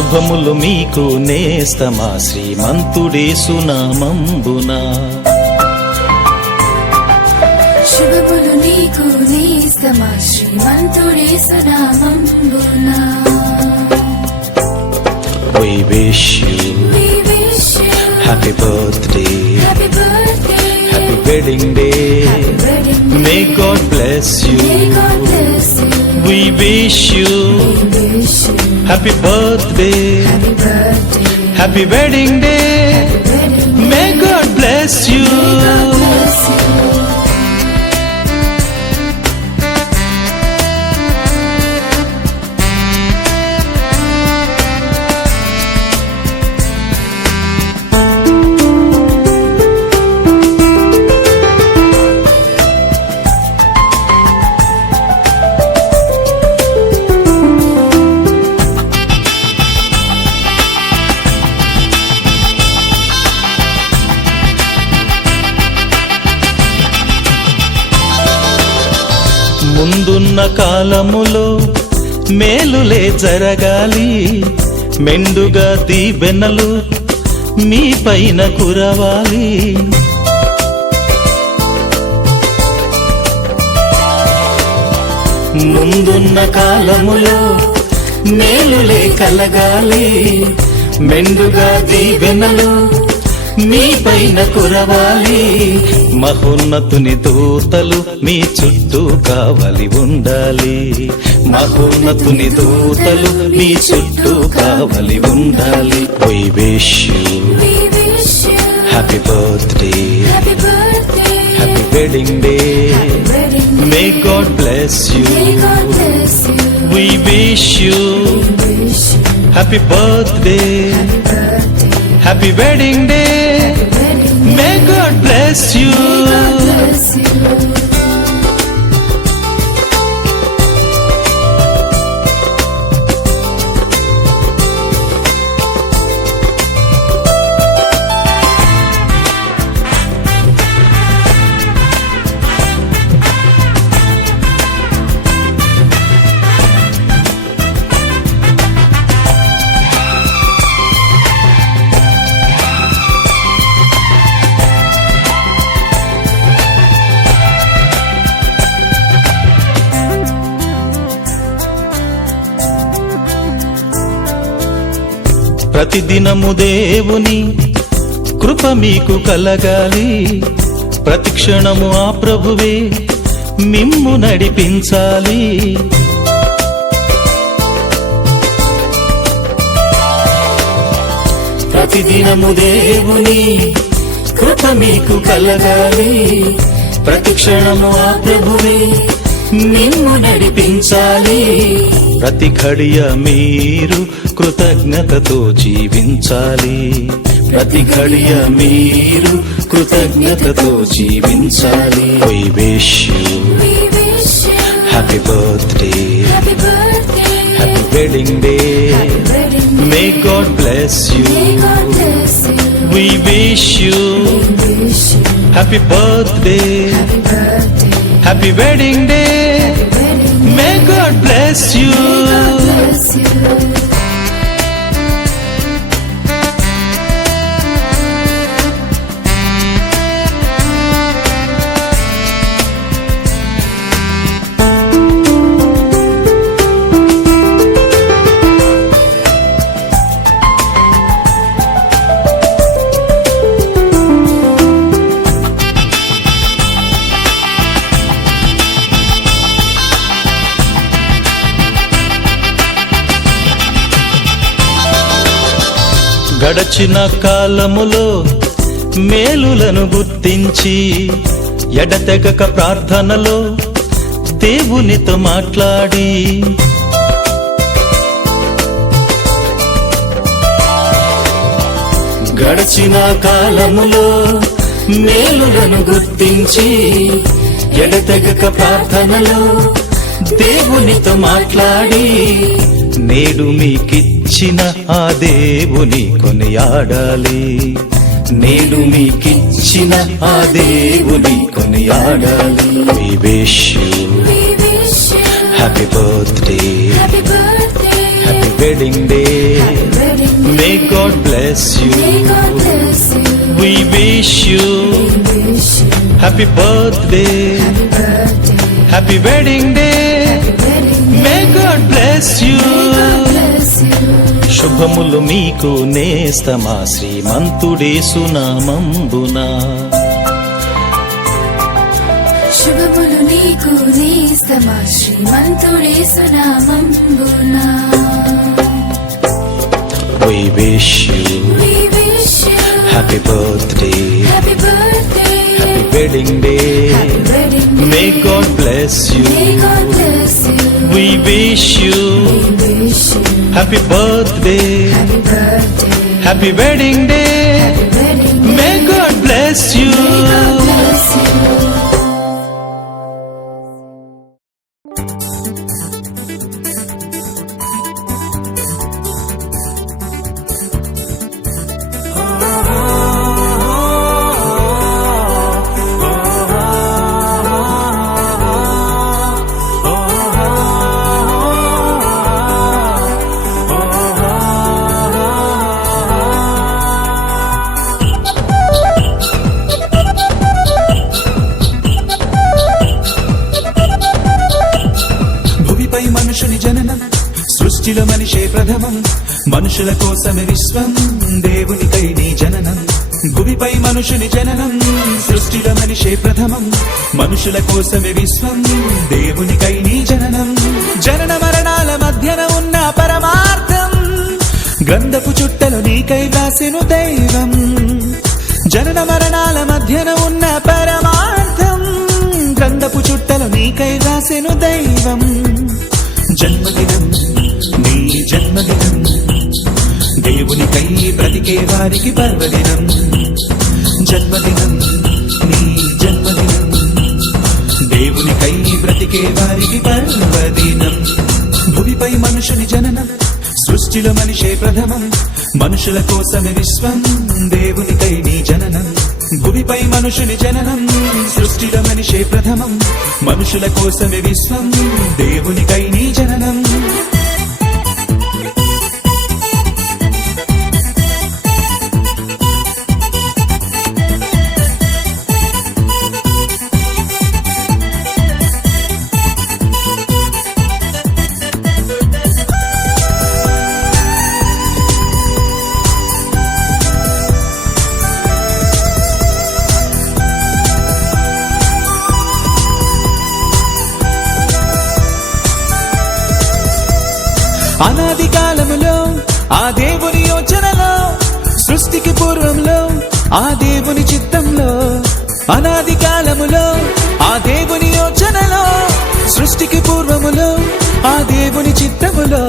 శుభములు మీకు నేస్తమా శ్రీమంతుడేసు నామంబున. శుభములు నీకు నేస్తమా శ్రీమంతుడేసు నామంబున. We wish you happy birthday, happy birthday, happy wedding day. happy wedding day. May God bless you. May God bless you. We wish you We wish you happy birthday, happy birthday, happy wedding day. happy wedding day. May God bless you. May God bless you. ముందున్న కాలములో మేలులే జరగాలి, మెండుగా దీవెనలు మీ పైన కురవాలి. ముందున్న కాలములో మేలులే కలగాలి, మెండుగా దీవెనలు మీ పైన కురవాలి. మహోన్నతుని దూతలు మీ చుట్టూ కావలి ఉండాలి. మహోన్నతుని దూతలు మీ చుట్టూ కావలి ఉండాలి. We wish you We wish you happy birthday, happy birthday, happy wedding day. happy wedding day. May God bless you. May God bless you. We wish you We wish you happy birthday, happy birthday, happy wedding day. happy wedding day. May God bless you. May God bless you. ప్రతిదినము దేవుని కృప మీకు కలగాలి, ప్రతిక్షణము ఆ ప్రభువే మిమ్ము నడిపించాలి. ప్రతిదినము దేవుని కృప మీకు కలగాలి, ప్రతిక్షణము ఆ ప్రభువే నిన్ను నడిపించాలి. ప్రతి ఘడియ మీరు కృతజ్ఞతతో జీవించాలి. ప్రతి ఘడియ మీరు కృతజ్ఞతతో జీవించాలి. We wish you We wish you happy birthday, happy birthday, happy wedding day. happy wedding day. May God bless you. May God bless you. We wish you We wish you happy birthday, happy birthday, happy wedding day. happy wedding day. May God bless you. May God bless you. గడచిన కాలములో మేలులను గుర్తించి ఎడతెగక ప్రార్థనలో దేవునితో మాట్లాడి గడచిన కాలములో మేలులను గుర్తించి ఎడతెగక ప్రార్థనలో దేవునితో మాట్లాడి నేడు మీకిచ్చిన ఆ దేవుని కొనియాడాలి. నేడు మీకిచ్చిన ఆ దేవుని కొనియాడాలి. We wish you happy birthday, Happy birthday, happy wedding day. God bless you. May God bless you. We wish you Wish you happy birthday, happy birthday, happy wedding day. wedding day. May God bless you. God bless you. శుభములు మీకు నేస్తమా శ్రీమంతుడేసు నామంబునా. శుభములు నీకు నేస్తమా శ్రీమంతుడేసు నామంబునా. We wish you We wish you happy birthday, happy birthday, happy wedding day. happy wedding day. May God bless you. May God bless you. We wish you We wish you happy birthday, happy birthday, happy wedding day. happy wedding day. May God bless you. May God bless you. భూమిపై మనుషుని జననం, సృష్టిలో మనిషే ప్రథమం, మనుషుల కోసమే విశ్వం, దేవునికై నీ జననం. భూమిపై మనుషుని జననం, సృష్టిలో మనిషే ప్రథమం, మనుషుల కోసమే విశ్వం, దేవునికై నీ జననం. జనన మరణాల మధ్యన ఉన్న పరమార్థం, గ్రంథపు చుట్టలు నీకై వ్రాసెను దైవం. జనన మరణాల మధ్యన ఉన్న పరమార్థం, గ్రంథపు చుట్టలు నీకై వ్రాసెను దైవం. జన్మదినం నీ జన్మదినం, దేవునికై బ్రతికే వారికి పర్వదినం. జన్మదినం నీ జన్మదినం, దేవునికై బ్రతికే వారికి పర్వదినం. భూమిపై మనుషుని జననం, సృష్టిలో మనిషే ప్రథమం, మనుషుల కోసమే విశ్వం, దేవునికై నీ జననం. భూమిపై మనుషుని జననం, సృష్టిలో మనిషే ప్రథమం, మనుషుల కోసమే విశ్వం, దేవునికై నీ జననం. అనాది కాలములో ఆ దేవుని యోచనలో, సృష్టికి పూర్వంలో ఆ దేవుని చిత్తంలో. అనాది కాలములో ఆ దేవుని యోచనలో, సృష్టికి పూర్వములో ఆ దేవుని చిత్తములో.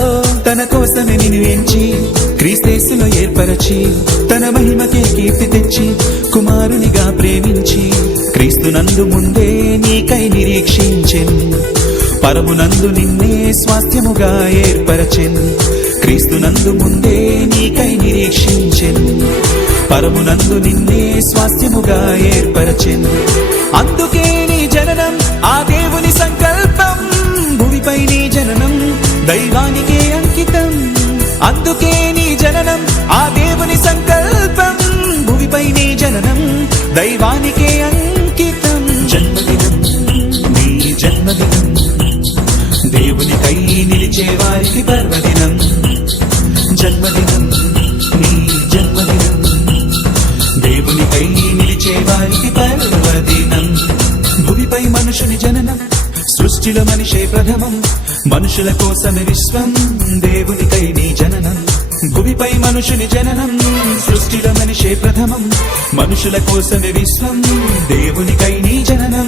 తన కోసమే నిన్ను ఎంచి క్రీస్తేసులో ఏర్పరచి, తన మహిమకే కీర్తి తెచ్చి కుమారునిగా ప్రేమించి, క్రీస్తునందు ముందే నీకై నిరీక్షించెను, పరమునందు నిన్నే స్వాస్థ్యముగా ఏర్పరచెను. క్రీస్తునందు ముందే నీకై నిరీక్షించెను, పరమునందు నిన్నే స్వాస్థ్యముగా ఏర్పరచెను. అందుకే నీ జననం ఆ దేవుని సంకల్పం, భూమిపై నీ జననం దైవానికే అంకితం. అందుకే నీ జననం ఆ దేవుని సంకల్పం, భూమిపై నీ జననం దైవానికే అంకితం. జన్మదినం నీ జన్మదినం, దేవునికై నిలిచే వారికి పర్వదినం. జన్మదినం నీ జన్మదినం, దేవునికై నిలిచే వారికి పర్వదినం. భూమిపై మనుషుని జననం, సృష్టిలో మనిషే ప్రథమం, మనుషుల కోసమే విశ్వం, దేవునికై నీ జననం. భూమిపై మనుషుని జననం, సృష్టిలో మనిషే ప్రథమం, మనుషుల కోసమే విశ్వం, దేవునికై నీ జననం.